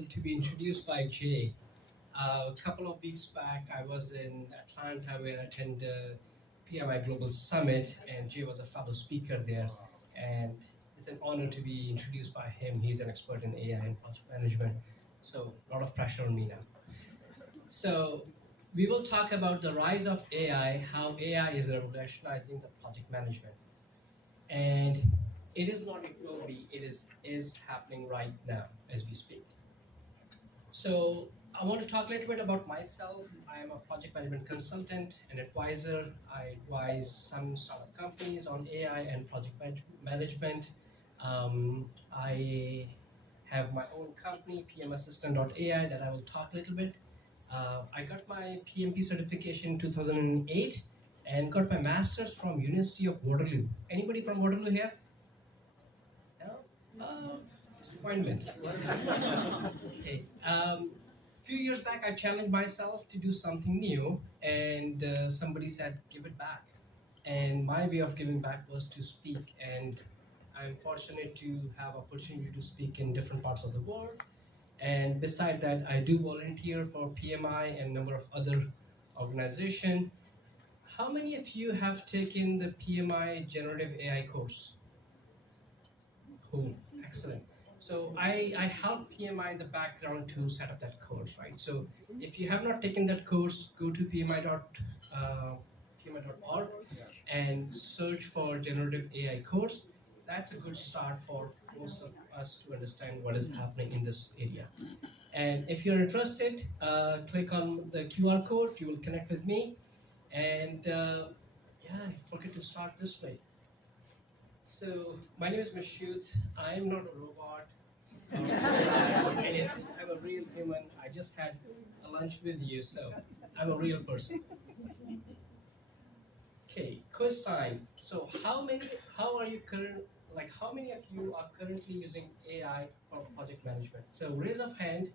able to be introduced by Jay. A couple of weeks back, I was in Atlanta where I attended the PMI Global Summit, and Jay was a fellow speaker there. And it's an honor to be introduced by him. He's an expert in AI and project management, so a lot of pressure on me now. So we will talk about the rise of AI, how AI is revolutionizing the project management. And it is not a glory, it is happening right now as we speak. So I want to talk a little bit about myself. I am a project management consultant and advisor. I advise some startup companies on AI and project management. I have my own company, pmassistant.ai, that I will talk a little bit. I got my PMP certification in 2008 and got my master's from University of Waterloo. Anybody from Waterloo here? No? Disappointment. Okay. Few years back, I challenged myself to do something new, and somebody said, give it back. And my way of giving back was to speak, and I'm fortunate to have opportunity to speak in different parts of the world. And beside that, I do volunteer for PMI and a number of other organizations. How many of you have taken the PMI Generative AI course? Cool, excellent. So I help PMI in the background to set up that course, right? So if you have not taken that course, go to pmi.org and search for Generative AI course. That's a good start for most of us to understand what is happening in this area. And if you're interested, click on the QR code, you will connect with me. And yeah, I forget to start this way. So my name is Mashud. I'm not a robot. Anything. I'm a real human. I just had a lunch with you, so I'm a real person. Okay, quiz time. So how many of you are currently using AI for project management? So raise of hand,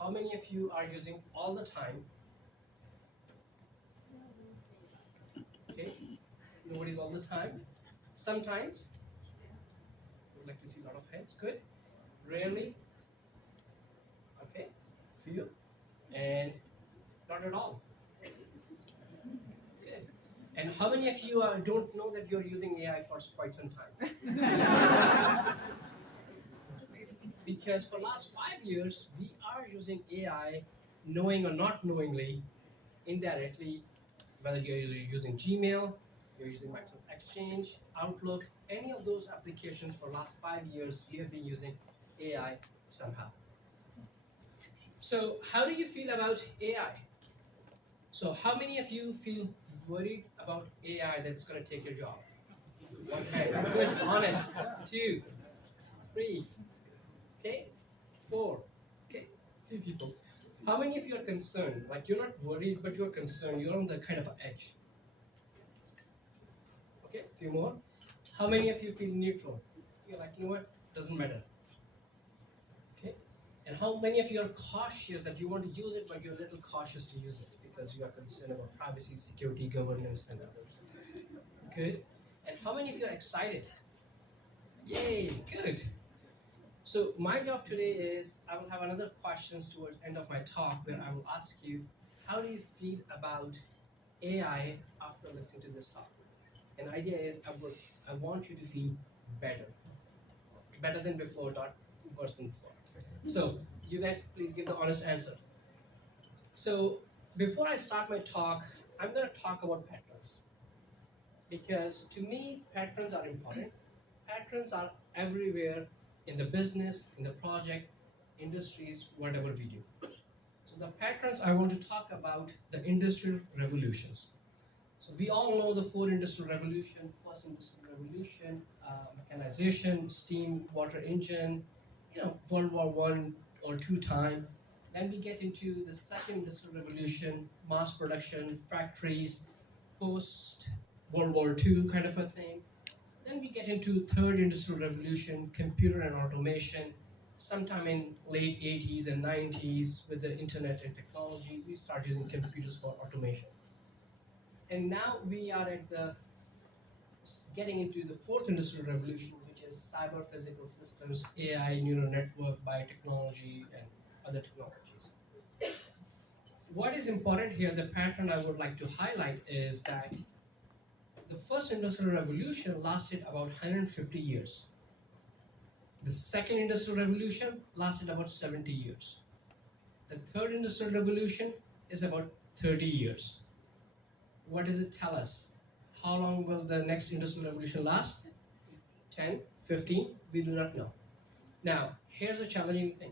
how many of you are using all the time? Okay, nobody's all the time. Sometimes? Would like to see a lot of hands. Good. Rarely? Okay, few. And not at all. Good. And how many of you don't know that you're using AI for quite some time? Because for the last 5 years, we are using AI, knowing or not knowingly, indirectly, whether you're using Gmail, you're using Microsoft Exchange, Outlook, any of those applications for the last 5 years, you have been using AI somehow. So how do you feel about AI? So how many of you feel worried about AI that's going to take your job? Okay, good, honest. 2, 3, okay, 4, okay, 3 people. How many of you are concerned? Like you're not worried, but you're concerned. You're on the kind of edge. Okay, a few more. How many of you feel neutral? You're like, you know what? Doesn't matter. Okay. And how many of you are cautious that you want to use it, but you're a little cautious to use it because you are concerned about privacy, security, governance, and others? Good. And how many of you are excited? Yay, good. So my job today is I will have another questions towards end of my talk where I will ask you, how do you feel about AI after listening to this talk? And the idea is I want you to feel better than before, not worse than before. So you guys please give the honest answer. So before I start my talk, I'm going to talk about patterns. Because to me, patterns are important. Patterns are everywhere in the business, in the project, industries, whatever we do. So the patterns I want to talk about the industrial revolutions. So we all know the 4 industrial revolution, first industrial revolution, mechanization, steam, water engine, World War I or II time. Then we get into the second industrial revolution, mass production, factories, post World War II kind of a thing. Then we get into third industrial revolution, computer and automation. Sometime in late 80s and 90s with the internet and technology, we start using computers for automation. And now we are getting into the fourth industrial revolution, which is cyber physical systems, AI, neural network, biotechnology, and other technologies. What is important here, the pattern I would like to highlight is that the first industrial revolution lasted about 150 years. The second industrial revolution lasted about 70 years. The third industrial revolution is about 30 years. What does it tell us? How long will the next industrial revolution last? 10, 15? We do not know. Now, here's a challenging thing.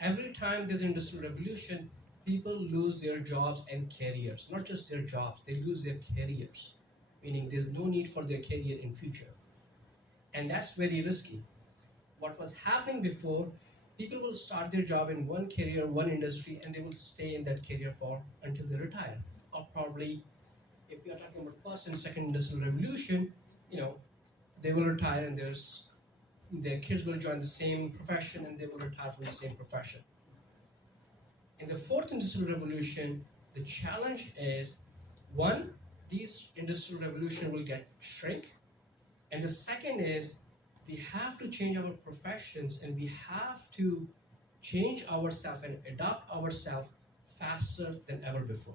Every time there's an industrial revolution, people lose their jobs and careers. Not just their jobs, they lose their careers. Meaning there's no need for their career in future. And that's very risky. What was happening before, people will start their job in one career, one industry, and they will stay in that career for until they retire. Or probably, if we are talking about first and second industrial revolution, they will retire and their kids will join the same profession and they will retire from the same profession. In the fourth industrial revolution, the challenge is, one, these industrial revolution will get shrink, and the second is we have to change our professions and we have to change ourselves and adopt ourselves faster than ever before.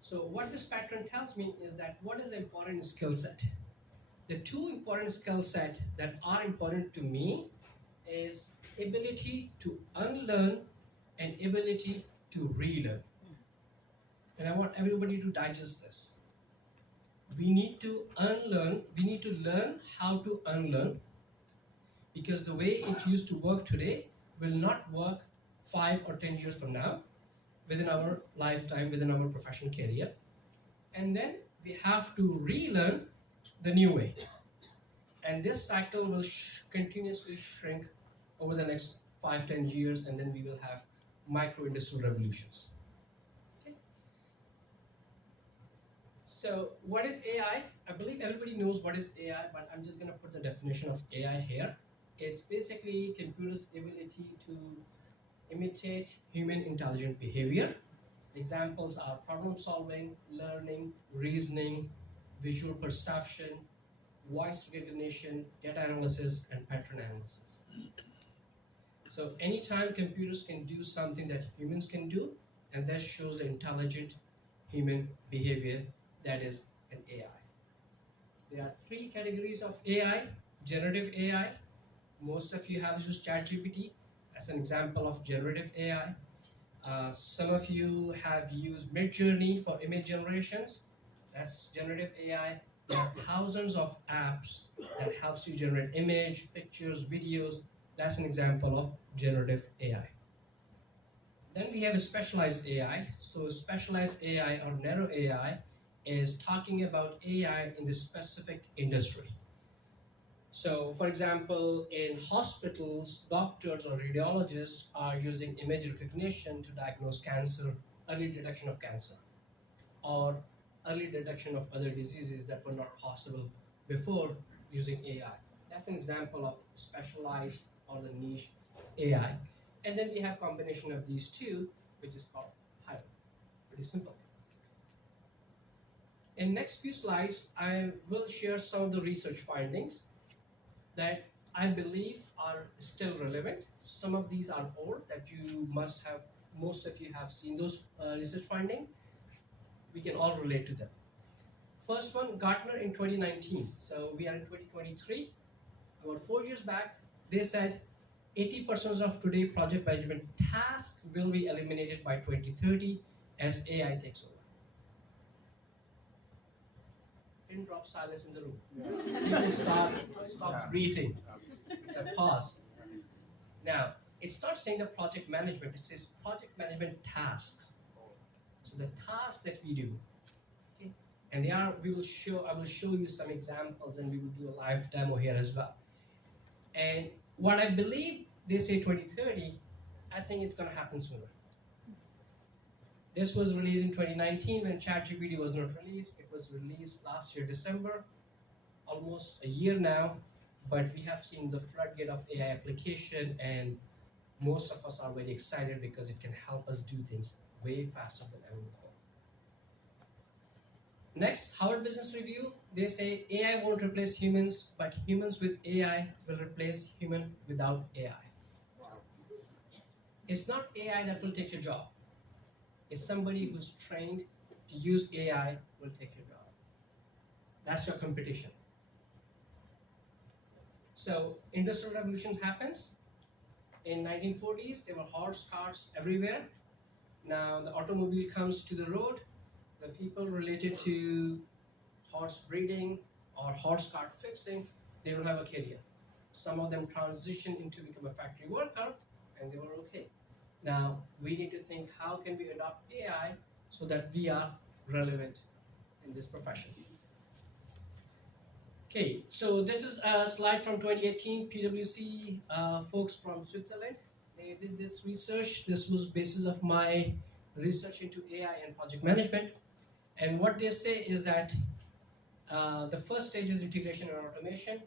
So what this pattern tells me is that what is the important skill set? The two important skill sets that are important to me is ability to unlearn and ability to relearn. And I want everybody to digest this. We need to unlearn, we need to learn how to unlearn, because the way it used to work today will not work 5 or 10 years from now, within our lifetime, within our professional career. And then we have to relearn the new way. And this cycle will continuously shrink over the next 5-10 years, and then we will have micro-industrial revolutions. Okay. So what is AI? I believe everybody knows what is AI, but I'm just going to put the definition of AI here. It's basically computers' ability to imitate human intelligent behavior. Examples are problem solving, learning, reasoning, visual perception, voice recognition, data analysis, and pattern analysis. So anytime computers can do something that humans can do, and that shows the intelligent human behavior, that is an AI. There are 3 categories of AI. Generative AI. Most of you have used ChatGPT as an example of generative AI. Some of you have used Midjourney for image generations. That's generative AI. There are thousands of apps that helps you generate image, pictures, videos. That's an example of generative AI. Then we have a specialized AI. So specialized AI or narrow AI is talking about AI in the specific industry. So for example, in hospitals, doctors or radiologists are using image recognition to diagnose cancer, early detection of cancer, or early detection of other diseases that were not possible before using AI. That's an example of specialized or the niche AI. And then we have combination of these two, which is called hybrid. Pretty simple. In next few slides, I will share some of the research findings that I believe are still relevant. Some of these are old that you must have, most of you have seen those research findings. We can all relate to them. First one, Gartner in 2019. So we are in 2023. About 4 years back, they said 80% of today project management tasks will be eliminated by 2030 as AI takes over. Pin drop silence in the room. Yeah. People stop breathing. It's a pause. Now, it's not saying the project management, it says project management tasks. So the tasks that we do, okay? And I will show you some examples, and we will do a live demo here as well. And what I believe they say 2030, I think it's going to happen sooner. This was released in 2019 when ChatGPT was not released. It was released last year, December, almost a year now, but we have seen the floodgate of AI application, and most of us are very excited because it can help us do things way faster than ever before. Next, Harvard Business Review, they say AI won't replace humans, but humans with AI will replace human without AI. It's not AI that will take your job. It's somebody who's trained to use AI will take your job. That's your competition. So industrial revolution happens. In 1940s, there were horse carts everywhere. Now the automobile comes to the road. The people related to horse breeding or horse cart fixing, they don't have a career. Some of them transition into become a factory worker, and they were okay. Now we need to think, how can we adopt AI so that we are relevant in this profession? Okay, so this is a slide from 2018, PwC folks from Switzerland. They did this research. This was basis of my research into AI and project management. And what they say is that the first stage is integration and automation.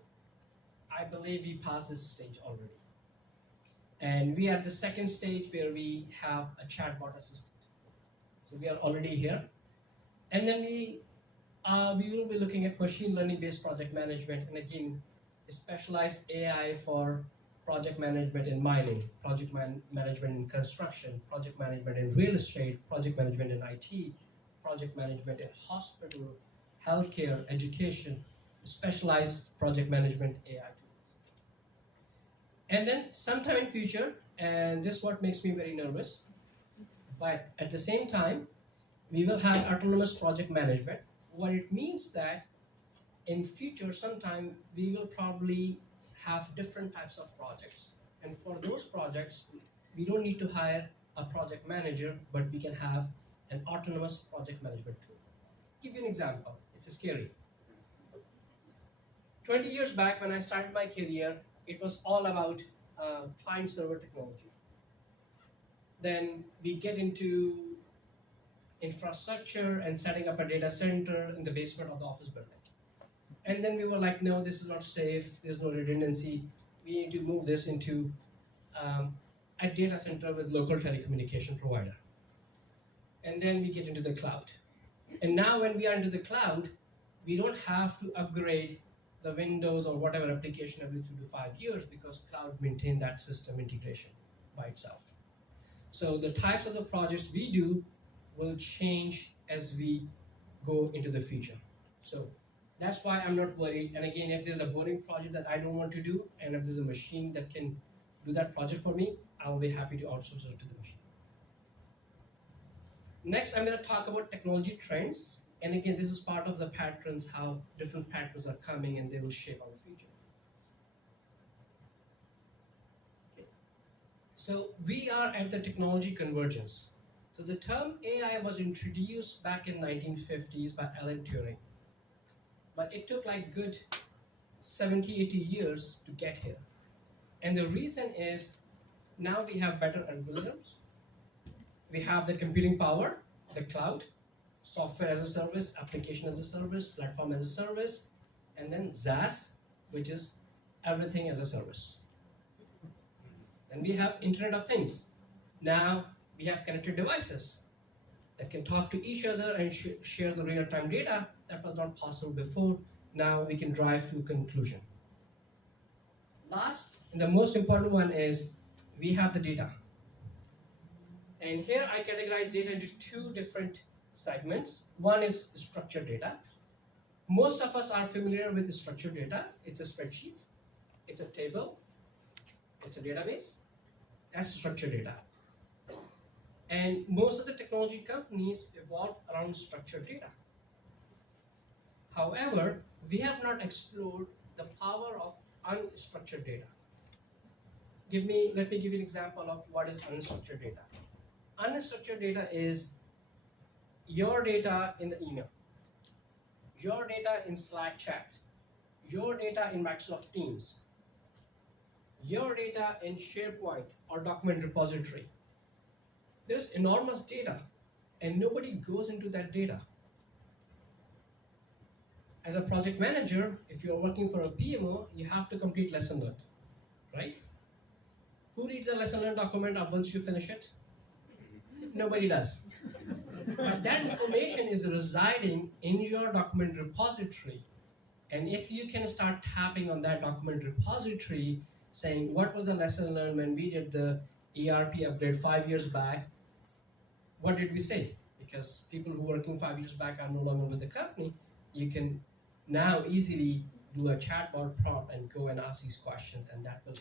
I believe we passed this stage already. And we are at the second stage where we have a chatbot assistant. So we are already here. And then we will be looking at machine learning based project management, and again, specialized AI for project management in mining, project management in construction, project management in real estate, project management in IT, project management in hospital, healthcare, education, specialized project management AI tools. And then sometime in future, and this is what makes me very nervous, but at the same time, we will have autonomous project management. What it means that in future, sometime we will probably have different types of projects. And for those projects, we don't need to hire a project manager, but we can have an autonomous project management tool. Give you an example. It's scary. 20 years back when I started my career, it was all about client-server technology. Then we get into infrastructure and setting up a data center in the basement of the office building. And then we were like, no, this is not safe. There's no redundancy. We need to move this into a data center with local telecommunication provider. And then we get into the cloud. And now when we are into the cloud, we don't have to upgrade the Windows or whatever application every 3 to 5 years because cloud maintains that system integration by itself. So the types of the projects we do will change as we go into the future. So that's why I'm not worried. And again, if there's a boring project that I don't want to do, and if there's a machine that can do that project for me, I'll be happy to outsource it to the machine. Next, I'm going to talk about technology trends. And again, this is part of the patterns, how different patterns are coming and they will shape our future. Okay. So we are at the technology convergence. So the term AI was introduced back in 1950s by Alan Turing. But it took like good 70, 80 years to get here. And the reason is now we have better algorithms. We have the computing power, the cloud, software as a service, application as a service, platform as a service, and then SaaS, which is everything as a service. And we have Internet of Things. Now we have connected devices that can talk to each other and share the real-time data. That was not possible before. Now we can drive to a conclusion. Last, and the most important one is we have the data. And here I categorize data into two different segments. One is structured data. Most of us are familiar with structured data. It's a spreadsheet, it's a table, it's a database. That's structured data. And most of the technology companies evolve around structured data. However, we have not explored the power of unstructured data. Let me give you an example of what is unstructured data. Unstructured data is your data in the email, your data in Slack chat, your data in Microsoft Teams, your data in SharePoint or document repository. There's enormous data, and nobody goes into that data. As a project manager, if you're working for a PMO, you have to complete lesson learned, right? Who reads the lesson learned document once you finish it? Nobody does. But that information is residing in your document repository. And if you can start tapping on that document repository, saying what was the lesson learned when we did the ERP upgrade 5 years back, what did we say? Because people who were working 5 years back are no longer with the company, you can now easily do a chatbot prompt and go and ask these questions, and that will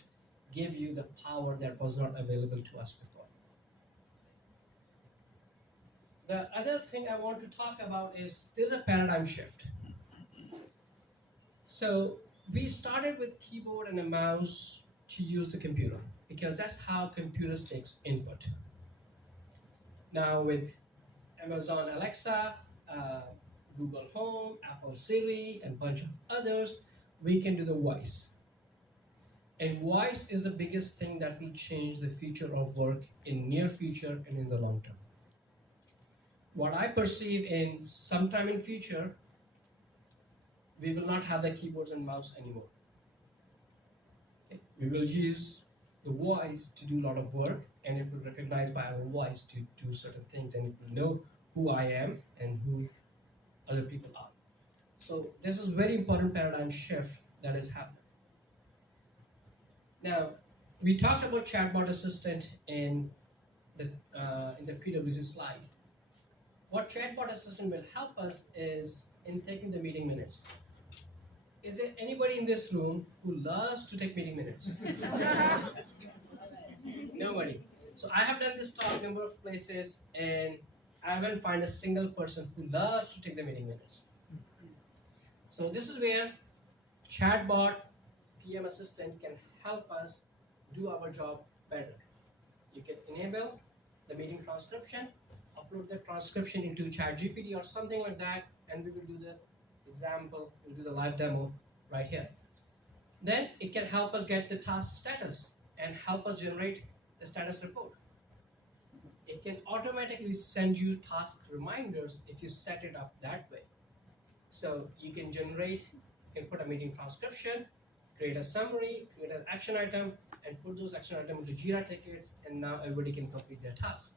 give you the power that was not available to us before. The other thing I want to talk about is there's a paradigm shift. So we started with keyboard and a mouse to use the computer because that's how computers takes input. Now with Amazon Alexa, Google Home, Apple Siri, and a bunch of others, we can do the voice. And voice is the biggest thing that will change the future of work in near future and in the long term. What I perceive in sometime in future, we will not have the keyboards and mouse anymore. Okay? We will use the voice to do a lot of work, and it will recognize by our voice to do certain things, and it will know who I am and who other people are. So this is very important paradigm shift that is happening. Now, we talked about chatbot assistant in the PwC slide. What chatbot assistant will help us is in taking the meeting minutes. Is there anybody in this room who loves to take meeting minutes? Nobody. So I have done this talk a number of places, and I haven't found a single person who loves to take the meeting minutes. So this is where chatbot PM assistant can help us do our job better. You can enable the meeting transcription, upload the transcription into ChatGPT or something like that, and we will do the example, we'll do the live demo right here. Then it can help us get the task status and help us generate the status report. It can automatically send you task reminders if you set it up that way. So you can generate, you can put a meeting transcription, create a summary, create an action item, and put those action items into Jira tickets, and now everybody can complete their task.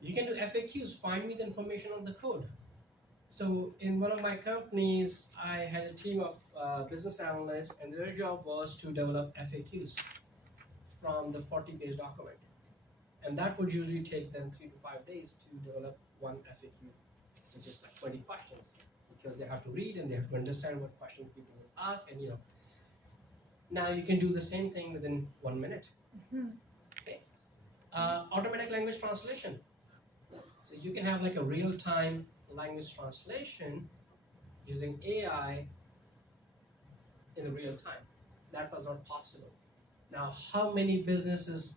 You can do FAQs, find me the information on the code. So in one of my companies, I had a team of business analysts, and their job was to develop FAQs from the 40-page document. And that would usually take them 3 to 5 days to develop one FAQ, which is like 20 questions, because they have to read and they have to understand what questions people will ask, and now you can do the same thing within 1 minute. Okay. Automatic language translation. So you can have like a real-time language translation using AI in the real time. That was not possible. Now, how many businesses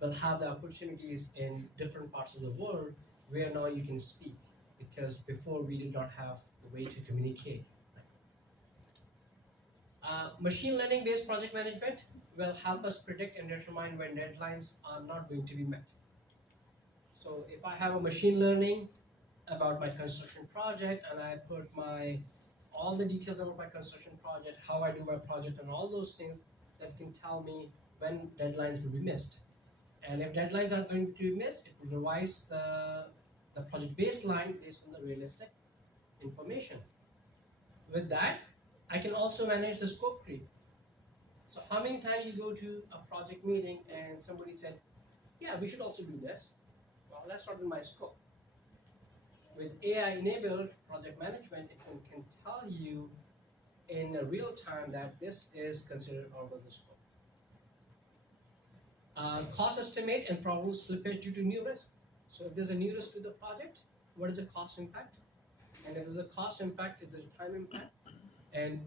will have the opportunities in different parts of the world where now you can speak? Because before we did not have the way to communicate. Machine learning based project management will help us predict and determine when deadlines are not going to be met. So if I have a machine learning about my construction project, and I put all the details about my construction project, how I do my project, and all those things, that can tell me when deadlines will be missed. And if deadlines are going to be missed, it will revise the project baseline based on the realistic information. With that, I can also manage the scope creep. So how many times you go to a project meeting and somebody said, yeah, we should also do this. Well, that's not in my scope. With AI-enabled project management, it can tell you in real time that this is considered out of the scope. Cost estimate and probable slippage due to new risk. So if there's a new risk to the project, what is the cost impact? And if there's a cost impact, is there a time impact? And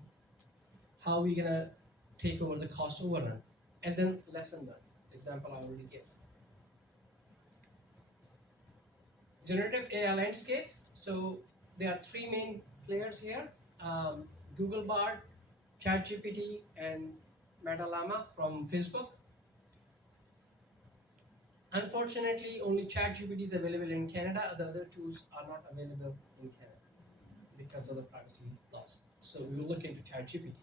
how are we going to take over the cost overrun? And then lesson learned, the example I already gave. Generative AI landscape. So there are 3 main players here. Google Bard, ChatGPT, and Meta Llama from Facebook. Unfortunately, only ChatGPT is available in Canada. The other tools are not available in Canada because of the privacy laws. So we will look into ChatGPT.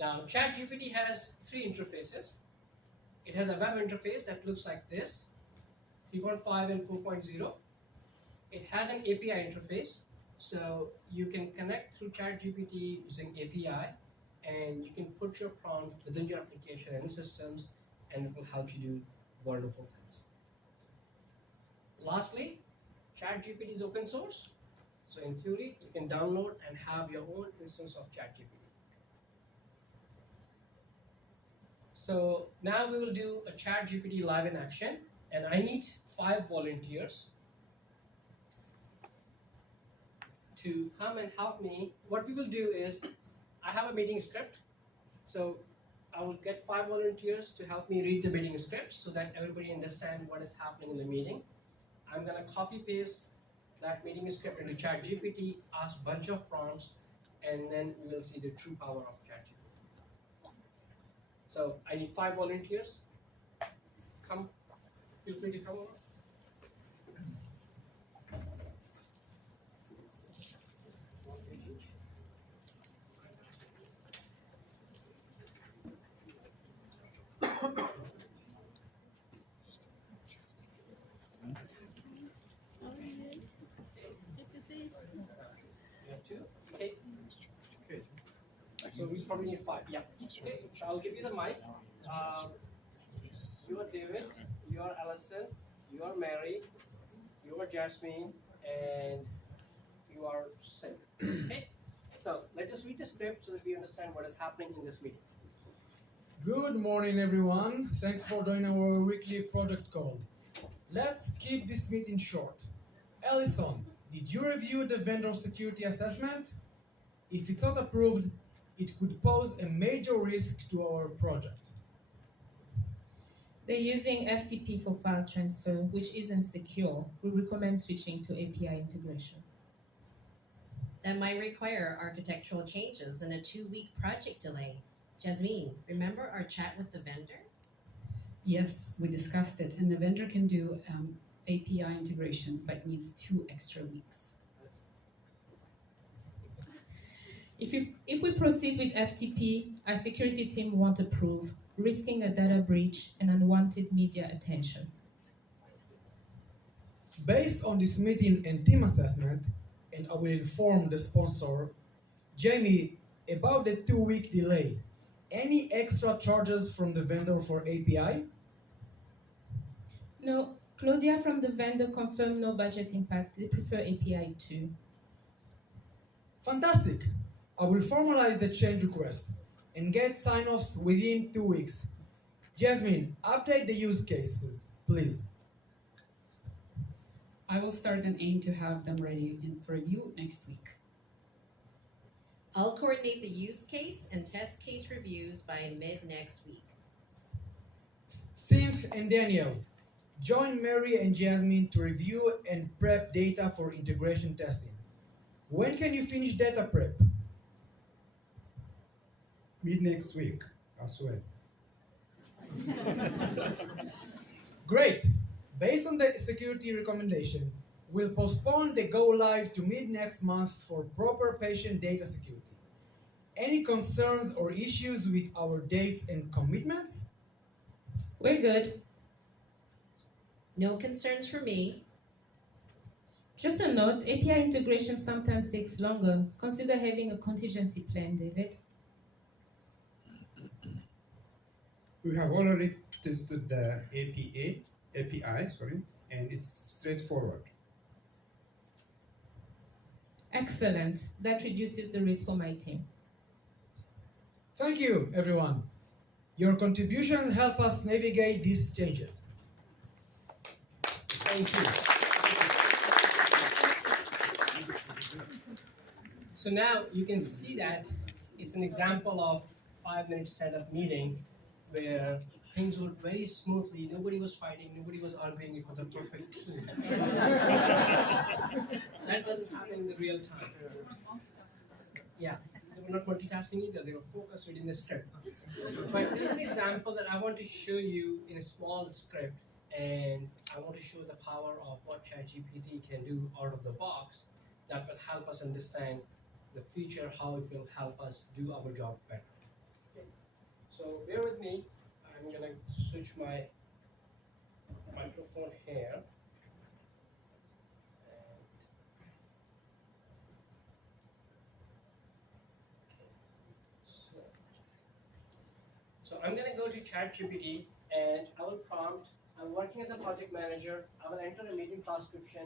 Now, ChatGPT has 3 interfaces. It has a web interface that looks like this, 3.5 and 4.0. It has an API interface, so you can connect through ChatGPT using API, and you can put your prompt within your application and systems, and it will help you do wonderful things. Lastly, ChatGPT is open source. So in theory, you can download and have your own instance of ChatGPT. So now we will do a ChatGPT live in action, and I need 5 volunteers to come and help me. What we will do is, I have a meeting script, so I will get 5 volunteers to help me read the meeting script so that everybody understands what is happening in the meeting. I'm going to copy paste that meeting script into ChatGPT, ask a bunch of prompts, and then we will see the true power of ChatGPT. So I need 5 volunteers. Come, feel free to come over. You have 2? Okay. Good. So we probably need 5. Yeah. Okay. So I'll give you the mic. You are David. You are Allison. You are Mary. You are Jasmine. And you are Sid. Okay. So let's just read the script so that we understand what is happening in this meeting. Good morning, everyone. Thanks for joining our weekly project call. Let's keep this meeting short. Allison, did you review the vendor security assessment? If it's not approved, it could pose a major risk to our project. They're using FTP for file transfer, which isn't secure. We recommend switching to API integration. That might require architectural changes and a 2-week project delay. Jasmine, remember our chat with the vendor? Yes, we discussed it, and the vendor can do API integration, but needs 2 extra weeks. If we proceed with FTP, our security team won't approve, risking a data breach and unwanted media attention. Based on this meeting and team assessment, and I will inform the sponsor, Jamie, about the 2-week delay. Any extra charges from the vendor for API? No, Claudia from the vendor confirmed no budget impact. They prefer API too. Fantastic. I will formalize the change request and get sign-offs within 2 weeks. Jasmine, update the use cases, please. I will start and aim to have them ready for review next week. I'll coordinate the use case and test case reviews by mid-next week. Synth and Daniel, join Mary and Jasmine to review and prep data for integration testing. When can you finish data prep? Mid next week as well. Great. Based on the security recommendation, we'll postpone the go live to mid next month for proper patient data security. Any concerns or issues with our dates and commitments? We're good. No concerns for me. Just a note, API integration sometimes takes longer. Consider having a contingency plan, David. We have already tested the API, and it's straightforward. Excellent. That reduces the risk for my team. Thank you, everyone. Your contributions help us navigate these changes. Thank you. So now you can see that it's an example of 5-minute setup meeting where things went very smoothly. Nobody was fighting, nobody was arguing. It was a perfect team. That doesn't happen in the real time. Yeah, they were not multitasking either. They were focused reading the script. But this is an example that I want to show you in a small script, and I want to show the power of what ChatGPT can do out of the box that will help us understand the future, how it will help us do our job better. Okay. So bear with me. I'm gonna switch my microphone here. So I'm gonna go to ChatGPT and I will prompt I'm working as a project manager. I will enter a meeting transcription.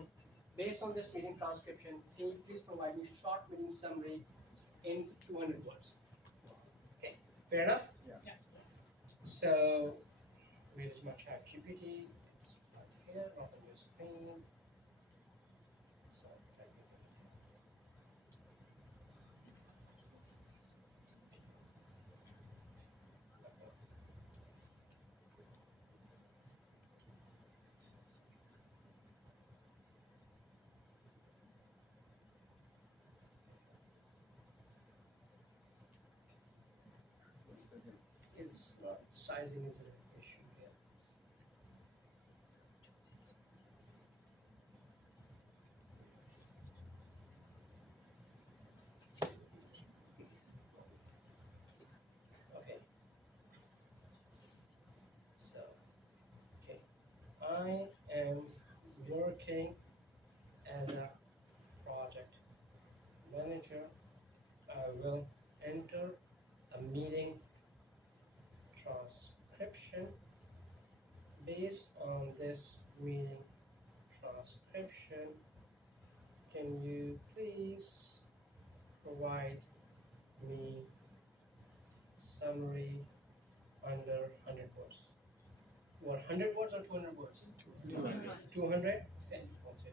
Based on this meeting transcription, can you please provide me short meeting summary in 200 words? Okay, fair enough? Yeah. So, where is my chat GPT? It's right here, not on your screen. So, type it in. It's not, sizing is an issue here. Okay. So, okay. I am working as a project manager. I will enter a meeting transcription. Based on this meeting transcription, can you please provide me summary under 100 words? What, 100 words or 200 words? 200? Okay, I'll say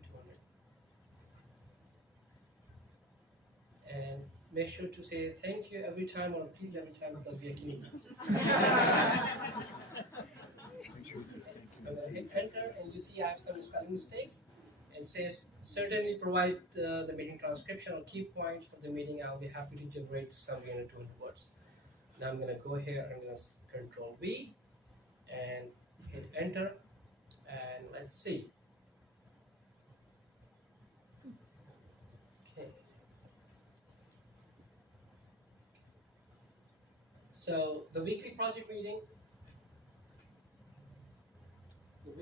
200. And make sure to say thank you every time or please every time because we are guinea pigs. I'm going to hit enter and you see I have some spelling mistakes. It says certainly provide the meeting transcription or key points for the meeting. I'll be happy to generate summary under 200 words. Now I'm going to go here, I'm going to Control V and hit enter and let's see. Okay. So the weekly project meeting. In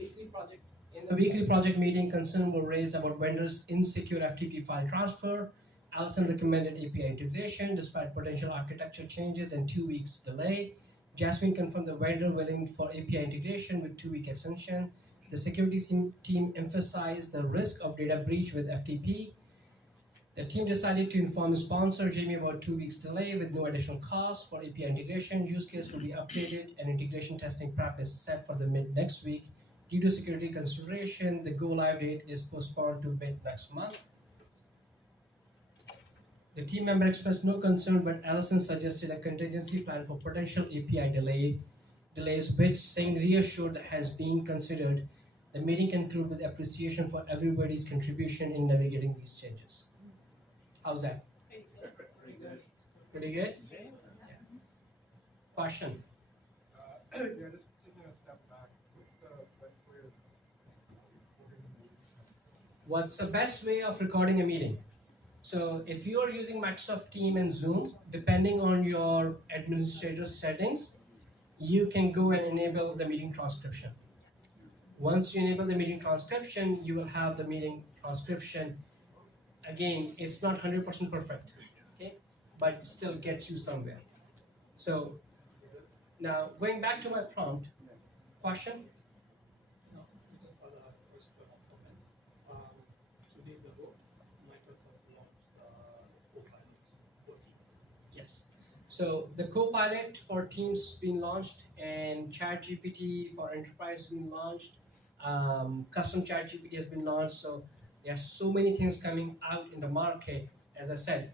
the weekly project meeting, concern were raised about vendors' insecure FTP file transfer. Allison recommended API integration despite potential architecture changes and 2 weeks delay. Jasmine confirmed the vendor willing for API integration with 2-week extension. The security team emphasized the risk of data breach with FTP. The team decided to inform the sponsor, Jamie, about 2 weeks delay with no additional cost for API integration. Use case will be updated and integration testing prep is set for the mid next week. Due to security consideration, the go live date is postponed to mid next month. The team member expressed no concern, but Allison suggested a contingency plan for potential API delays, which saying reassured has been considered. The meeting concluded with appreciation for everybody's contribution in navigating these changes. How's that? Pretty good. Pretty good? Yeah. Question? Yeah, just taking a step back, what's the best way of recording a meeting? What's the best way of recording a meeting? So if you are using Microsoft Teams and Zoom, depending on your administrator settings, you can go and enable the meeting transcription. Once you enable the meeting transcription, you will have the meeting transcription. Again, it's not 100% perfect, okay, but it still gets you somewhere. So now going back to my prompt, question? No, I just had a first comment. 2 days ago, Microsoft launched Copilot for Teams. Yes. So the Copilot for Teams been launched, and ChatGPT for Enterprise been launched. Custom ChatGPT has been launched. So there are so many things coming out in the market. As I said,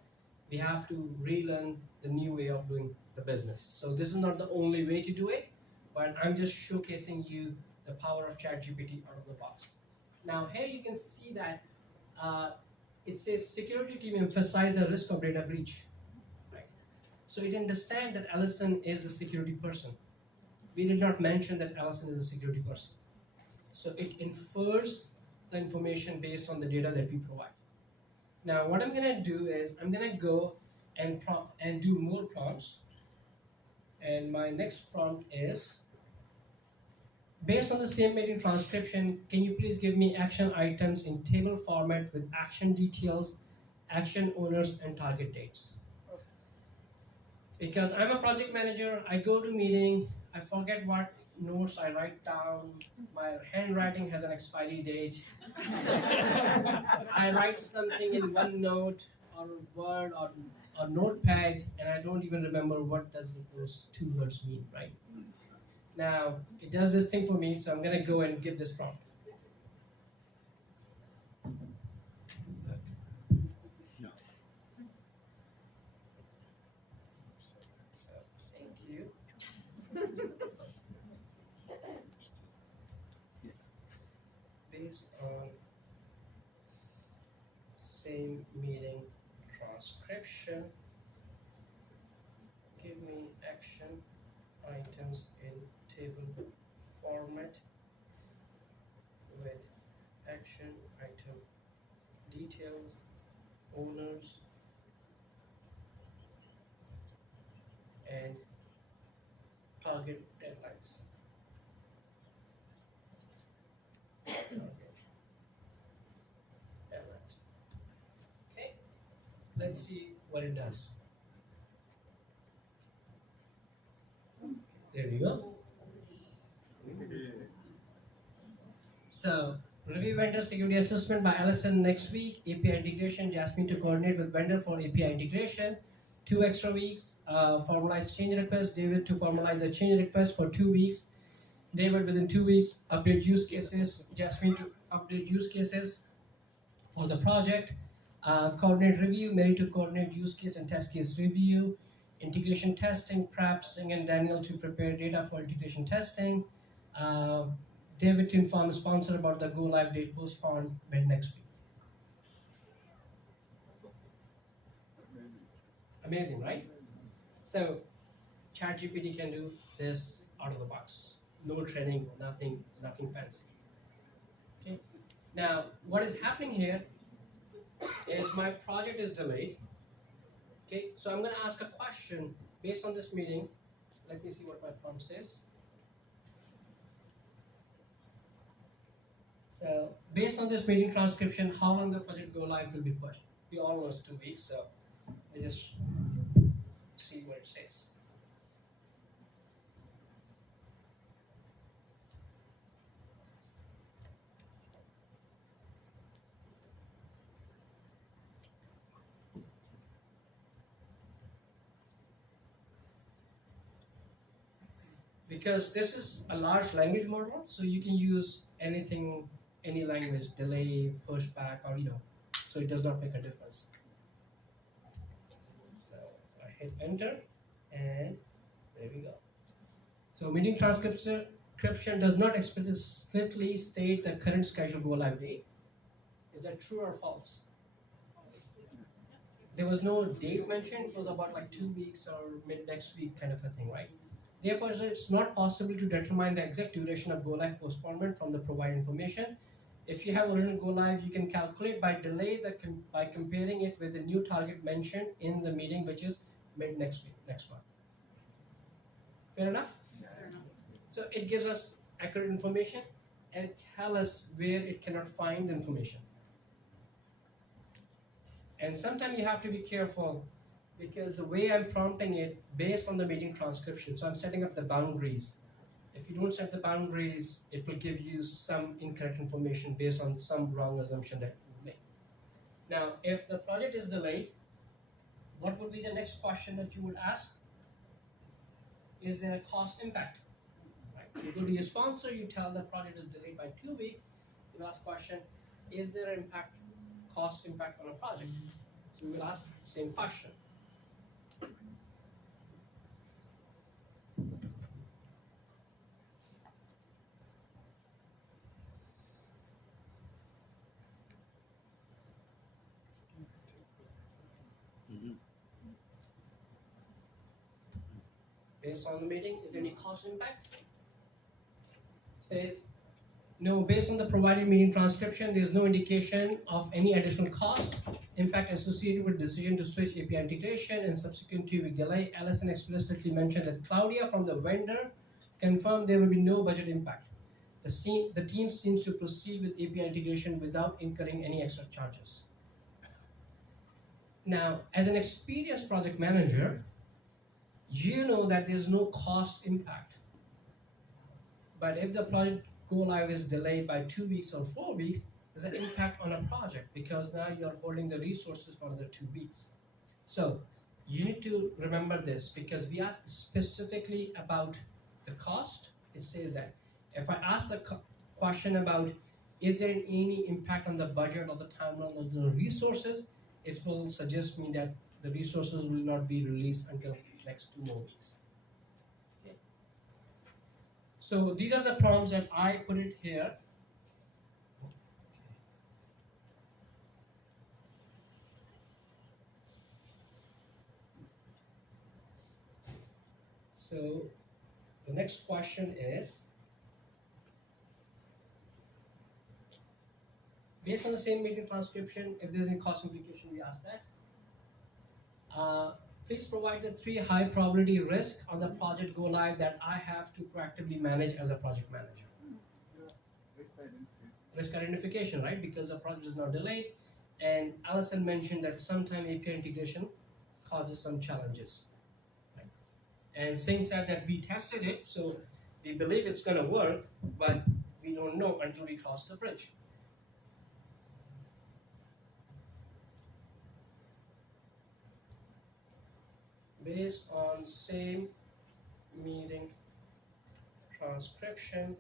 we have to relearn the new way of doing the business. So this is not the only way to do it, but I'm just showcasing you the power of ChatGPT out of the box. Now here you can see that it says security team emphasize the risk of data breach. Right? So it understands that Allison is a security person. We did not mention that Allison is a security person. So it infers the information based on the data that we provide. Now what I'm gonna do is I'm gonna go and prompt and do more prompts. And my next prompt is, based on the same meeting transcription, can you please give me action items in table format with action details, action owners, and target dates? Because I'm a project manager, I go to meeting, I forget what notes I write down. My handwriting has an expiry date. I write something in OneNote or Word or Notepad, and I don't even remember what does those two words mean, right? Now, it does this thing for me, so I'm gonna go and give this prompt. So, thank you. Based on same meeting transcription, give me action items in table format with action item details, owners, and target deadlines. Target deadlines. Okay, let's see what it does. There you go. So, review vendor security assessment by Allison next week. API integration, Jasmine to coordinate with vendor for API integration. 2 extra weeks. Formalize change request. David to formalize the change request for 2 weeks. David within 2 weeks, update use cases. Jasmine to update use cases for the project. Coordinate review. Mary to coordinate use case and test case review. Integration testing. Prep Singh and Daniel to prepare data for integration testing. David to inform sponsor about the go live date postponed mid next week. Amazing, right? So ChatGPT can do this out of the box. No training, nothing fancy. Okay. Now, what is happening here is my project is delayed. Okay, so I'm going to ask a question based on this meeting. Let me see what my prompt says. So, based on this meeting transcription, how long the project go live will be pushed? We all know it's 2 weeks, so let's just see what it says. Because this is a large language model, so you can use anything, any language, delay, pushback, or so it does not make a difference. So I hit enter, and there we go. So meeting transcription does not explicitly state the current scheduled go live date. Is that true or false? There was no date mentioned. It was about like 2 weeks or mid next week kind of a thing, right? Therefore, it's not possible to determine the exact duration of go live postponement from the provided information. If you have original go live, you can calculate by delay by comparing it with the new target mentioned in the meeting, which is mid next week, next month. Fair enough? Fair enough. So it gives us accurate information and tell us where it cannot find the information. And sometimes you have to be careful because the way I'm prompting it based on the meeting transcription, so I'm setting up the boundaries. If you don't set the boundaries, it will give you some incorrect information based on some wrong assumption that you make. Now, if the project is delayed, what would be the next question that you would ask? Is there a cost impact? Right. You go to your sponsor, you tell the project is delayed by 2 weeks. You ask question, is there an cost impact on a project? So we will ask the same question. Based on the meeting, is there any cost impact? Says, no, based on the provided meeting transcription, there is no indication of any additional cost impact associated with decision to switch API integration and subsequent 2-week delay. Allison explicitly mentioned that Claudia from the vendor confirmed there will be no budget impact. The team seems to proceed with API integration without incurring any extra charges. Now, as an experienced project manager, you know that there's no cost impact. But if the project go live is delayed by 2 weeks or 4 weeks, there's an impact on a project because now you're holding the resources for another 2 weeks. So you need to remember this because we ask specifically about the cost. It says that if I ask the question about is there any impact on the budget or the timeline of the resources, it will suggest me that the resources will not be released until next 2 more weeks. Okay. So these are the prompts that I put it here. So the next question is, based on the same meeting transcription, if there's any cost implication, we ask that. Please provide the 3 high probability risks on the project go live that I have to proactively manage as a project manager. Risk identification, right? Because the project is now delayed, and Alison mentioned that sometime API integration causes some challenges. Right? And Singh said that we tested it, so we believe it's going to work, but we don't know until we cross the bridge. Based on same meeting transcription,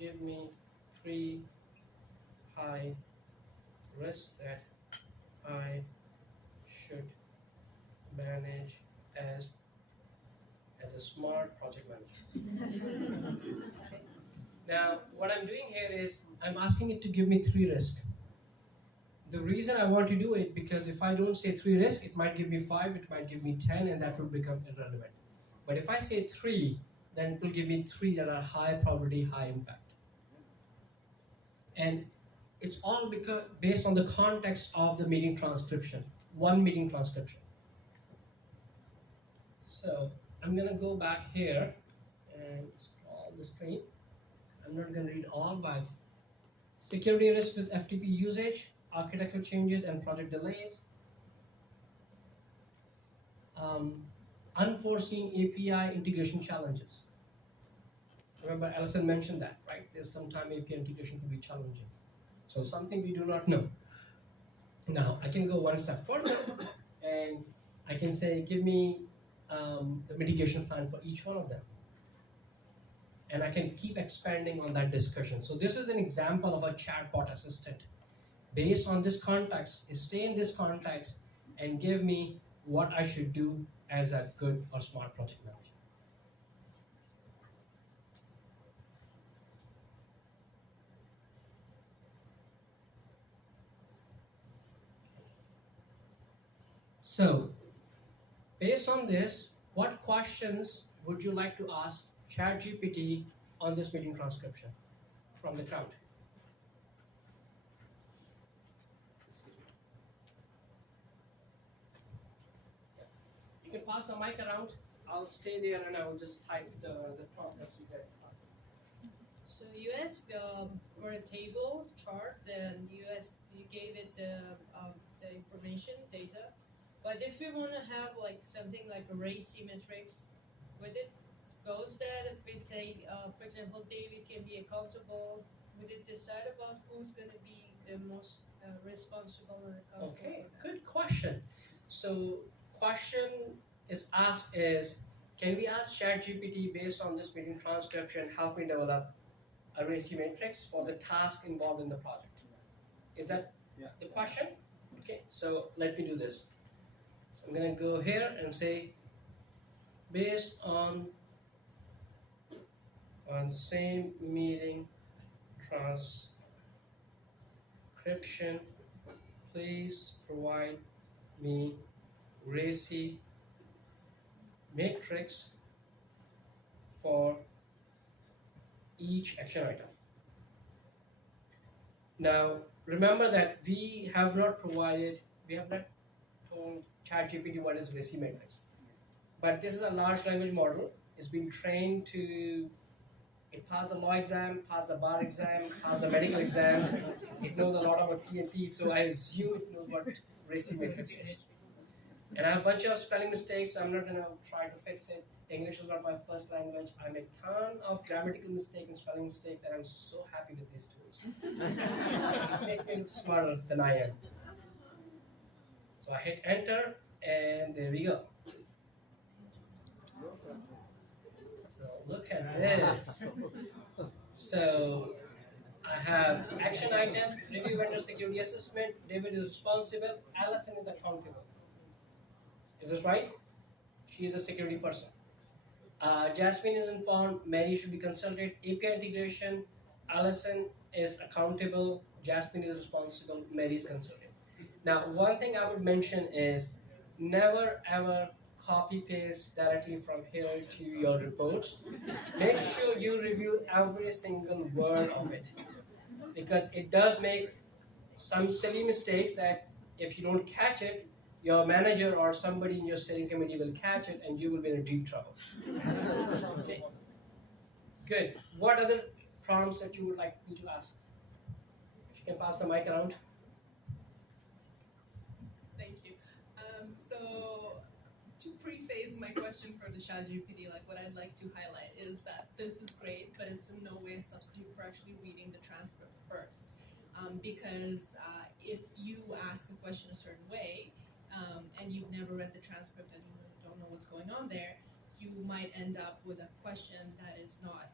give me 3 high risks that I should manage as a smart project manager. Now, what I'm doing here is I'm asking it to give me 3 risks. The reason I want to do it because if I don't say 3 risks, it might give me 5, it might give me 10, and that will become irrelevant. But if I say 3, then it will give me 3 that are high probability, high impact. And it's all based on the context of the meeting transcription, one meeting transcription. So I'm going to go back here and scroll the screen. I'm not going to read all, but security risk with FTP usage, architecture changes and project delays, unforeseen API integration challenges. Remember, Alison mentioned that, right? There's sometimes API integration can be challenging. So something we do not know. Now, I can go one step further and I can say, give me the mitigation plan for each one of them. And I can keep expanding on that discussion. So this is an example of a chatbot assistant. Based on this context, stay in this context and give me what I should do as a good or smart project manager. So, based on this, what questions would you like to ask ChatGPT on this meeting transcription from the crowd? You can pass the mic around. I'll stay there and I will just type the prompt that you guys have. So you asked for a table chart, and you gave it the information data. But if we want to have like something like array symmetrics, would it goes that if we take, for example, David can be accountable, would it decide about who's going to be the most responsible and accountable? Okay, good question. So question is asked is, can we ask ChatGPT based on this meeting transcription, help me develop array matrix for the task involved in the project? Is that the question? Okay, so let me do this. So I'm going to go here and say, based on same meeting transcription, please provide me RACI matrix for each action item. Now, remember that we have not told ChatGPT what is RACI matrix. But this is a large language model. It's been trained to, it passed the law exam, passed the bar exam, passed the medical exam. It knows a lot about PMP, so I assume it knows what RACI matrix is. And I have a bunch of spelling mistakes. I'm not going to try to fix it. English is not my first language. I make a ton of grammatical mistakes and spelling mistakes, and I'm so happy with these tools. It makes me look smarter than I am. So I hit enter, and there we go. So look at this. So I have action item, review vendor security assessment, David is responsible, Allison is accountable. Is this right? She is a security person. Jasmine is informed, Mary should be consulted, API integration, Allison is accountable, Jasmine is responsible, Mary is consulted. Now, one thing I would mention is never ever copy paste directly from here to your reports. Make sure you review every single word of it, because it does make some silly mistakes that if you don't catch it, your manager or somebody in your steering committee will catch it and you will be in deep trouble. Okay. Good. What other prompts that you would like me to ask? If you can pass the mic around. Thank you. So to preface my question for the ChatGPT, like what I'd like to highlight is that this is great, but it's in no way a substitute for actually reading the transcript first. Because if you ask a question a certain way, and you've never read the transcript and you don't know what's going on there, you might end up with a question that is not,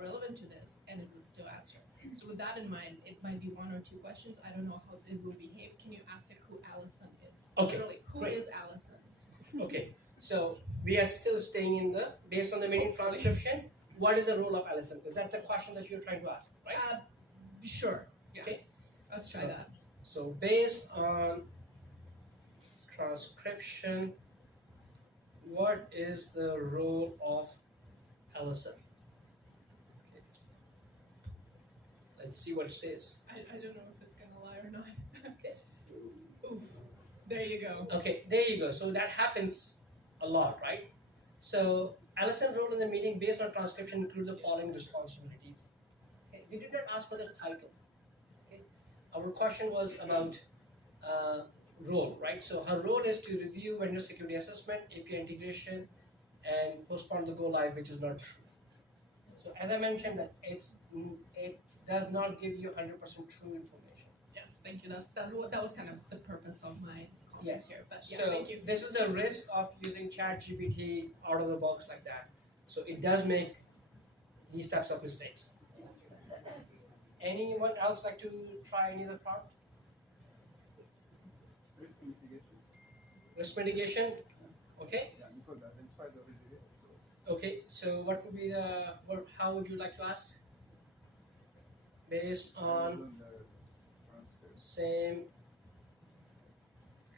relevant to this, and it will still answer. So with that in mind, it might be one or two questions. I don't know how it will behave. Can you ask it who Allison is? Okay, Literally, who great. is Allison? Okay, so we are still staying in based on the meeting transcription, what is the role of Allison? Is that the question that you're trying to ask, right? Sure. Yeah. Okay. Let's try that. So based on transcription, what is the role of Allison? Okay. Let's see what it says. I don't know if it's gonna lie or not. Okay. Oof. There you go. Okay, there you go. So that happens a lot, right? So Allison's role in the meeting based on transcription include the following responsibilities. Okay. We did not ask for the title. Okay. Our question was about role, right? So her role is to review vendor security assessment, API integration, and postpone the go live, which is not true. So as I mentioned, that it does not give you 100% true information. Yes, thank you. That was kind of the purpose of my comment Yes. here. But yeah, So thank you. this is the risk of using ChatGPT out of the box like that. So it does make these types of mistakes. Anyone else like to try any other prompt? Risk mitigation. Risk mitigation. Okay. Yeah, you could identify the risk. Okay. So what would be how would you like to ask? Based on same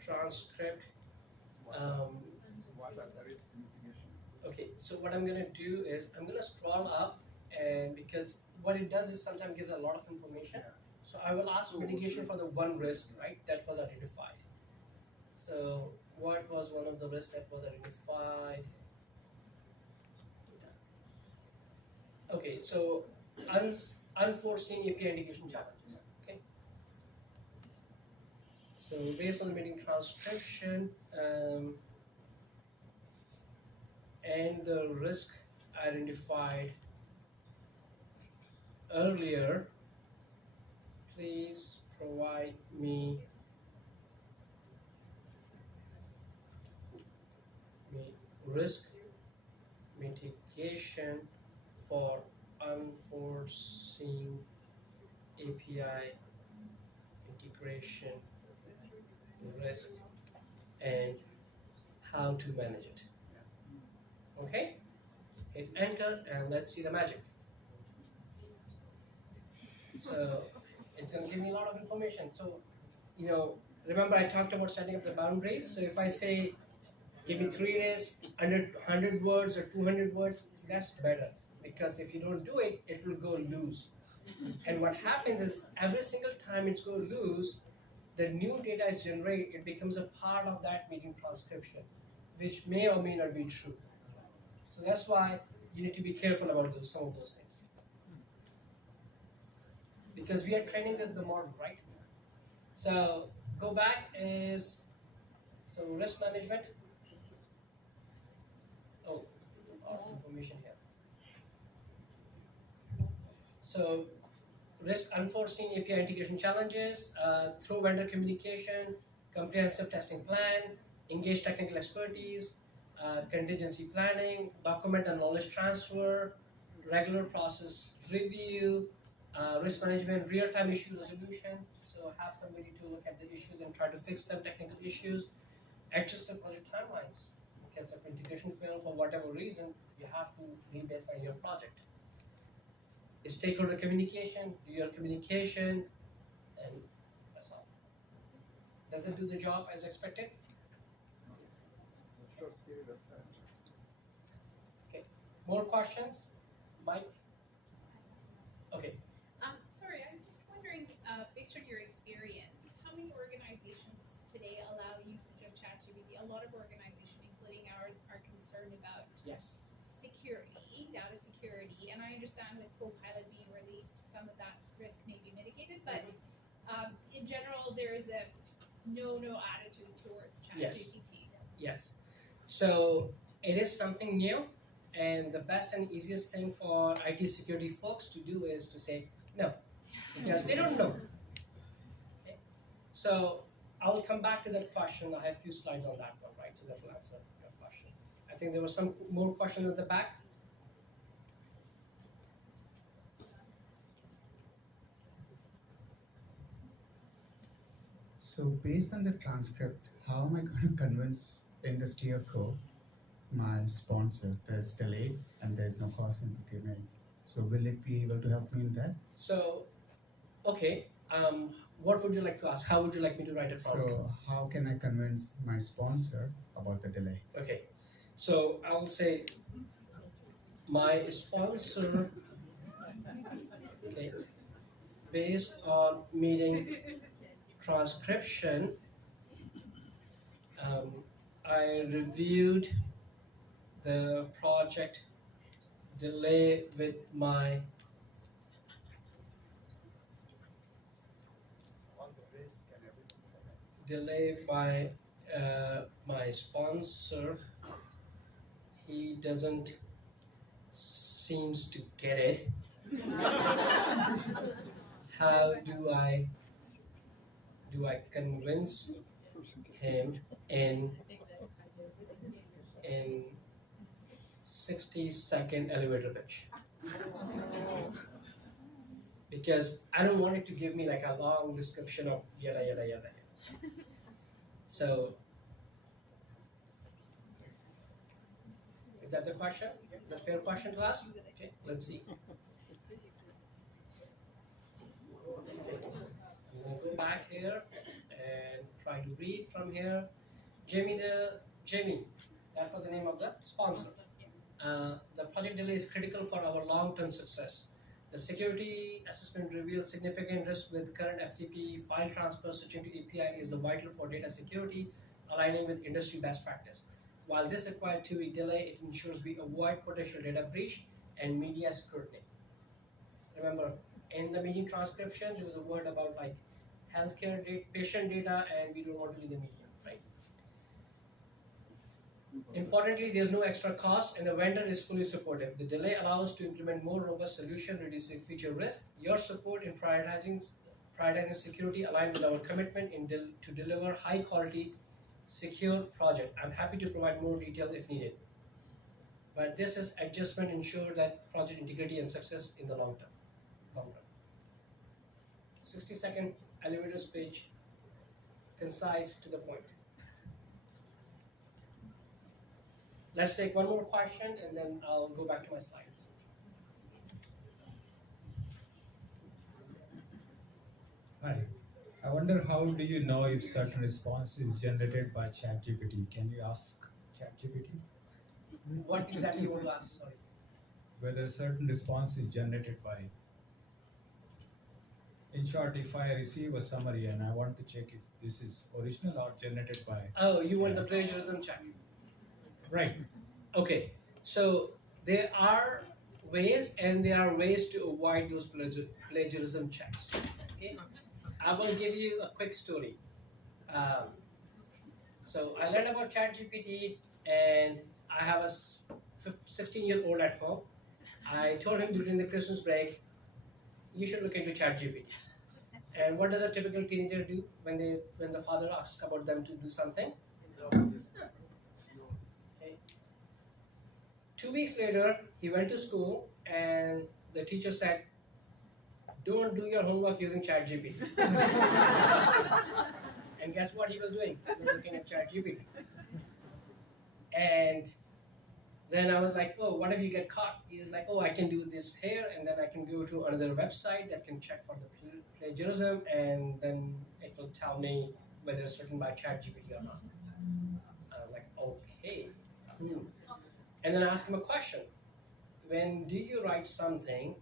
transcript. What are the risk mitigation? Okay, so what I'm gonna do is I'm gonna scroll up, and because what it does is sometimes gives a lot of information. Yeah. So I will ask mitigation for the one risk, right, that was identified. So what was one of the risks that was identified? Okay, so unforeseen API integration challenges. Okay. So based on the meeting transcription and the risk identified earlier, please provide me risk mitigation for unforeseen API integration risk and how to manage it. Okay? Hit enter and let's see the magic. So it's going to give me a lot of information. So, remember I talked about setting up the boundaries. So if I say, give me 3 days, under 100 words or 200 words, that's better. Because if you don't do it, it will go loose. And what happens is every single time it goes loose, the new data is generated, it becomes a part of that meeting transcription, which may or may not be true. So that's why you need to be careful about some of those things. Because we are training the model, right? So go back is So risk management. Oh, it's a lot of information here. So risk unforeseen API integration challenges, through vendor communication, comprehensive testing plan, engage technical expertise, contingency planning, document and knowledge transfer, regular process review, risk management, real-time issue resolution. So have somebody to look at the issues and try to fix them, technical issues, adjust the project timelines. Because if integration fails for whatever reason, you have to re-baseline your project. Stakeholder communication, do your communication, and that's all. Does it do the job as expected? Short period of time. Okay. More questions? Mike? Okay. Sorry, I was just wondering, based on your experience, how many organizations today allow usage of ChatGPT? A lot of organizations, including ours, are concerned about Yes. security, data security, and I understand with Copilot being released, some of that risk may be mitigated, but in general, there is a no attitude towards ChatGPT. Yes. So it is something new, and the best and easiest thing for IT security folks to do is to say no, because they don't know. Okay. So I will come back to that question. I have a few slides on that one, right? So that will answer your question. I think there were some more questions at the back. So based on the transcript, how am I going to convince in the steer co my sponsor that it's delayed and there's no cost in PMI? So will it be able to help me in that? So, okay, what would you like to ask? How would you like me to write a prompt? So how can I convince my sponsor about the delay? Okay, so I will say my sponsor, okay, based on meeting transcription, I reviewed the project delay with my my sponsor. He doesn't seems to get it. How do I convince him in 60-second elevator pitch? Because I don't want it to give me like a long description of yada yada yada. So, is that the question? The fair question to ask? Okay, let's see. I'm gonna go back here and try to read from here. Jamie, that was the name of the sponsor. The project delay is critical for our long-term success. The security assessment reveals significant risk with current FTP. File transfer switching to API is vital for data security, aligning with industry best practice. While this required 2-week delay, it ensures we avoid potential data breach and media scrutiny. Remember, in the meeting transcription, there was a word about like healthcare patient data, and we don't want to be the media, right? Importantly, there's no extra cost, and the vendor is fully supportive. The delay allows to implement more robust solution, reducing future risk. Your support in prioritizing security aligned with our commitment to deliver high quality, secure project. I'm happy to provide more detail if needed. But this is adjustment ensure that project integrity and success in the long term. 60-second elevator speech, concise, to the point. Let's take one more question and then I'll go back to my slides. Hi. I wonder how do you know if certain response is generated by ChatGPT? Can you ask ChatGPT? What exactly you want to ask? Sorry. Whether certain response is generated by. In short, if I receive a summary and I want to check if this is original or generated by. Oh, you want the plagiarism check? Right. Okay. So there are ways, and there are ways to avoid those plagiarism checks. Okay. I will give you a quick story. So I learned about ChatGPT, and I have a 16-year-old at home. I told him during the Christmas break, you should look into ChatGPT. And what does a typical teenager do when the father asks about them to do something? Okay. 2 weeks later, he went to school, and the teacher said, "Don't do your homework using ChatGPT." And guess what he was doing? He was looking at ChatGPT. And then I was like, "Oh, what if you get caught?" He's like, "Oh, I can do this here, and then I can go to another website that can check for the plagiarism, and then it will tell me whether it's written by ChatGPT or not." I was like, "Okay." And then I asked him a question. When do you write something,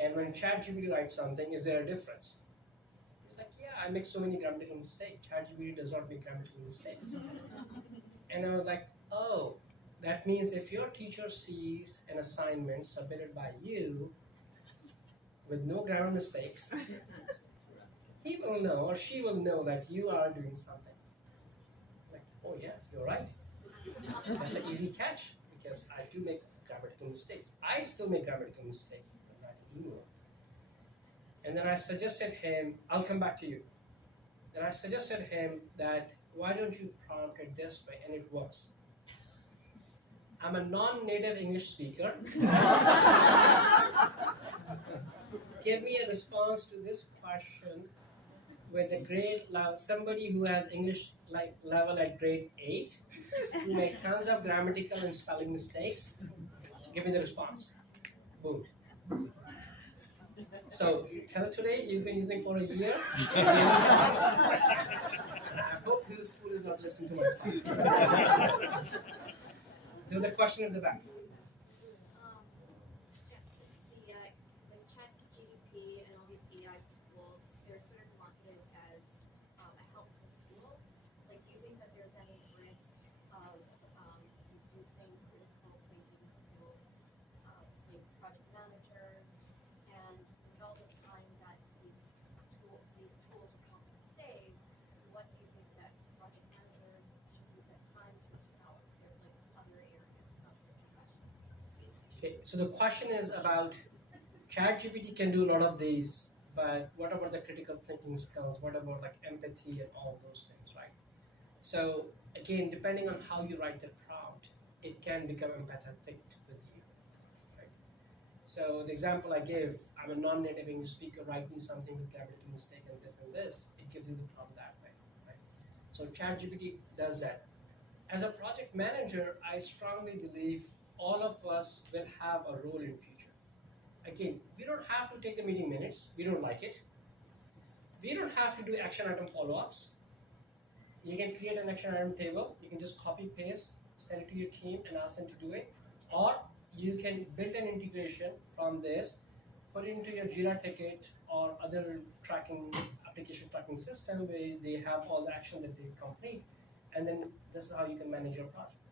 and when ChatGPT writes something, is there a difference? He's like, "Yeah, I make so many grammatical mistakes. ChatGPT does not make grammatical mistakes." And I was like, "Oh, that means if your teacher sees an assignment submitted by you with no grammar mistakes, he will know or she will know that you are doing something." Like, "Oh yes, you're right. That's an easy catch because I do make grammatical mistakes. I still make grammatical mistakes because I email." And then I suggested him, "I'll come back to you." Then I suggested him that, "Why don't you prompt it this way?" And it works. I'm a non-native English speaker. Give me a response to this question with a grade level, somebody who has English level at grade 8, who made tons of grammatical and spelling mistakes. Give me the response. Boom. So till today, he's been using for a year. I hope his school is not listening to my talk. There's a question at the back. The ChatGPT and all these AI tools, they're sort of marketed as a helpful tool. Like, do you think that there's any risk of reducing critical thinking skills, like project managers, and with all the time that these tools are helping save, what do you think that project managers should use that time to develop their other areas of their profession? Okay, so the question is about ChatGPT can do a lot of these, but what about the critical thinking skills? What about like empathy and all those things, right? So again, depending on how you write the prompt, it can become empathetic with you, right? So the example I gave, I'm a non-native English speaker, write me something with grammatical mistake and this, it gives you the prompt that way, right? So ChatGPT does that. As a project manager, I strongly believe all of us will have a role in future. Again, we don't have to take the meeting minutes. We don't like it. We don't have to do action item follow-ups. You can create an action item table. You can just copy paste, send it to your team and ask them to do it. Or you can build an integration from this, put it into your Jira ticket or other application tracking system where they have all the action that they complete. And then this is how you can manage your project.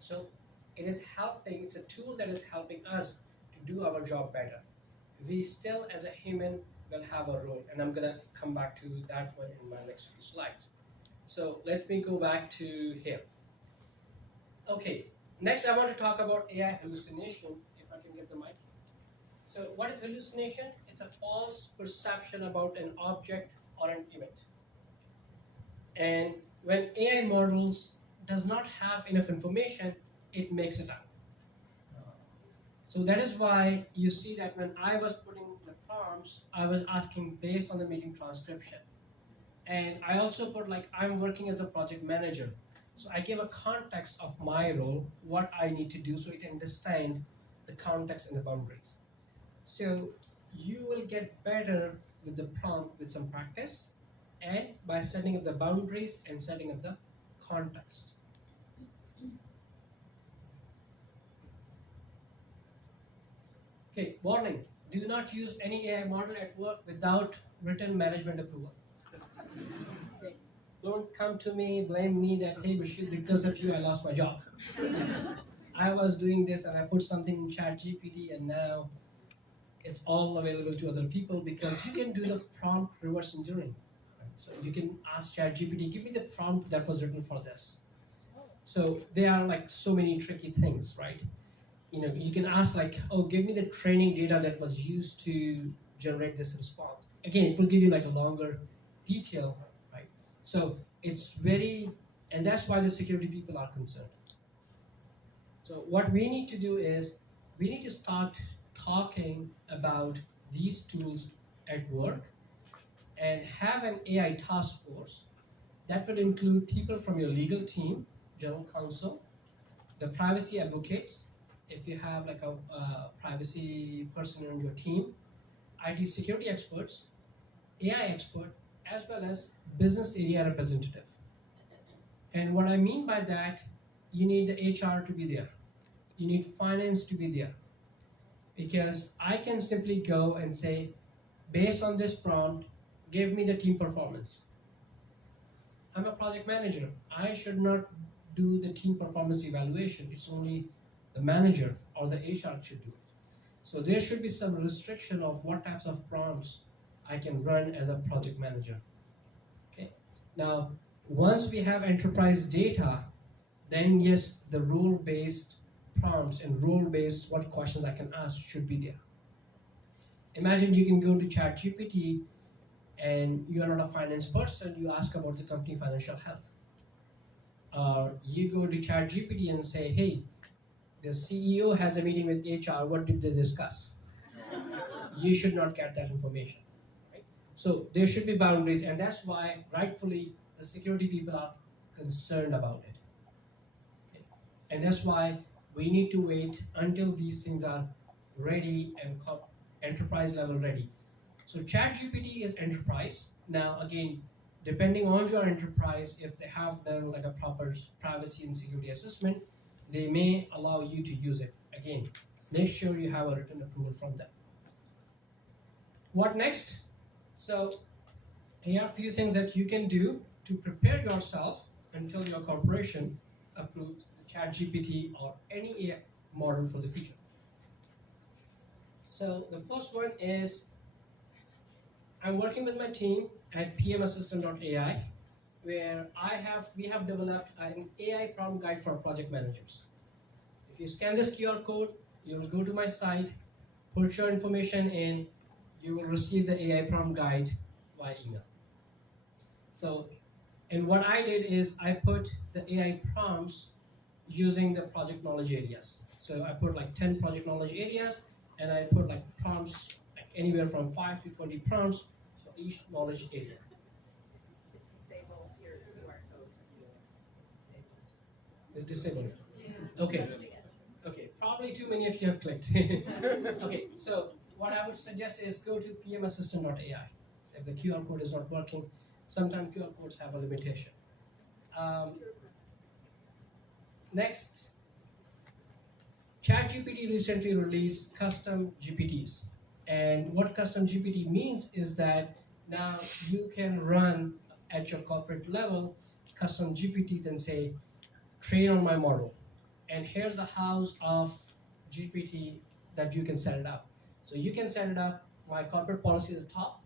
So it is helping, it's a tool that is helping us to do our job better. We still, as a human, will have a role, and I'm gonna come back to that one in my next few slides. So let me go back to here. Okay, next I want to talk about AI hallucination, if I can get the mic. So what is hallucination? It's a false perception about an object or an event. And when AI models does not have enough information, it makes it up. So that is why you see that when I was putting the prompts, I was asking based on the meeting transcription. And I also put like, I'm working as a project manager. So I gave a context of my role, what I need to do so it understand the context and the boundaries. So you will get better with the prompt with some practice and by setting up the boundaries and setting up the context. Okay, warning, do not use any AI model at work without written management approval. Okay. Don't come to me, blame me that, hey, Bashir, because of you, I lost my job. I was doing this and I put something in ChatGPT and now it's all available to other people because you can do the prompt reverse engineering. Right? So you can ask ChatGPT, give me the prompt that was written for this. So there are like so many tricky things, right? You know, you can ask like, oh, give me the training data that was used to generate this response. Again, it will give you like a longer detail, right? So it's very, and that's why the security people are concerned. So what we need to do is, we need to start talking about these tools at work and have an AI task force that will include people from your legal team, general counsel, the privacy advocates, if you have like a privacy person on your team, IT security experts, AI expert, as well as business area representative. And what I mean by that, you need the HR to be there. You need finance to be there. Because I can simply go and say, based on this prompt, give me the team performance. I'm a project manager. I should not do the team performance evaluation. It's only the manager or the HR should do it. So there should be some restriction of what types of prompts I can run as a project manager. Okay. Now, once we have enterprise data, then yes, the role-based prompts and role-based what questions I can ask should be there. Imagine you can go to ChatGPT and you are not a finance person, you ask about the company financial health. You go to ChatGPT and say, hey, the CEO has a meeting with HR, what did they discuss? You should not get that information. Right? So there should be boundaries, and that's why rightfully the security people are concerned about it. Okay? And that's why we need to wait until these things are ready and enterprise level ready. So ChatGPT is enterprise. Now again, depending on your enterprise, if they have done like a proper privacy and security assessment, they may allow you to use it. Again, make sure you have a written approval from them. What next? So here are a few things that you can do to prepare yourself until your corporation approves the ChatGPT or any AI model for the future. So the first one is, I'm working with my team at pmassistant.ai, where we have developed an AI prompt guide for project managers. If you scan this QR code, you'll go to my site, put your information in, you will receive the AI prompt guide via email. So, and what I did is I put the AI prompts using the project knowledge areas. So I put like 10 project knowledge areas, and I put like prompts, like anywhere from 5 to 20 prompts for each knowledge area. It's disabled. Okay. Okay. Probably too many of you have clicked. Okay. So what I would suggest is go to pmassistant.ai. So if the QR code is not working, sometimes QR codes have a limitation. Next, ChatGPT recently released custom GPTs. And what custom GPT means is that now you can run at your corporate level custom GPTs and say, train on my model. And here's the house of GPT that you can set it up. So you can set it up, my corporate policy at the top,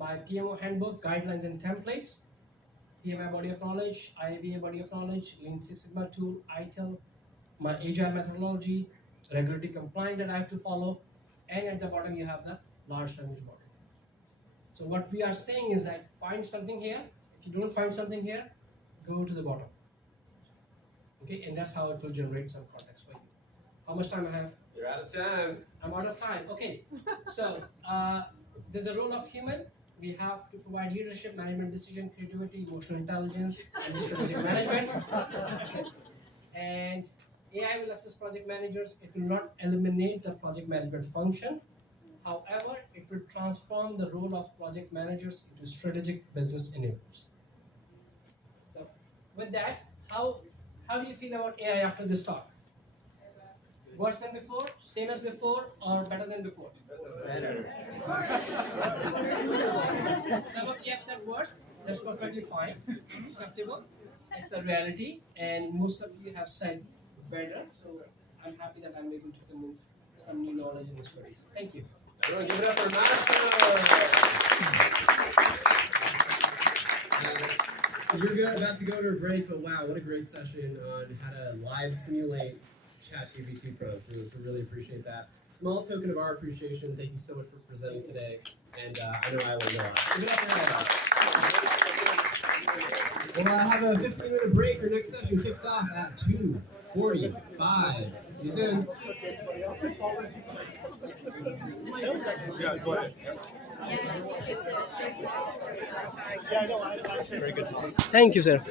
my PMO handbook, guidelines and templates, PMI body of knowledge, IABA body of knowledge, Lean Six Sigma tool, ITIL, my agile methodology, regulatory compliance that I have to follow, and at the bottom you have the large language model. So what we are saying is that find something here. If you don't find something here, go to the bottom. Okay, and that's how it will generate some context for you. How much time I have? You're out of time. I'm out of time. Okay, so the role of human, we have to provide leadership, management, decision, creativity, emotional intelligence, and strategic management. And AI will assist project managers. It will not eliminate the project management function. However, it will transform the role of project managers into strategic business enablers. So, with that, how do you feel about AI after this talk? Worse than before, same as before, or better than before? Better. Some of you have said worse. That's perfectly fine, acceptable. It's the reality, and most of you have said better. So I'm happy that I'm able to convince some new knowledge and expertise. Thank you. Everyone, give it up for Master. We're about to go to a break, but wow, what a great session on how to live simulate ChatGPT Pro. So really appreciate that. Small token of our appreciation. Thank you so much for presenting today. And I know I learned a lot. Give it up for We'll have a 15-minute break. Our next session kicks off at 2:45. See you soon. Yeah, go ahead. Thank you, sir.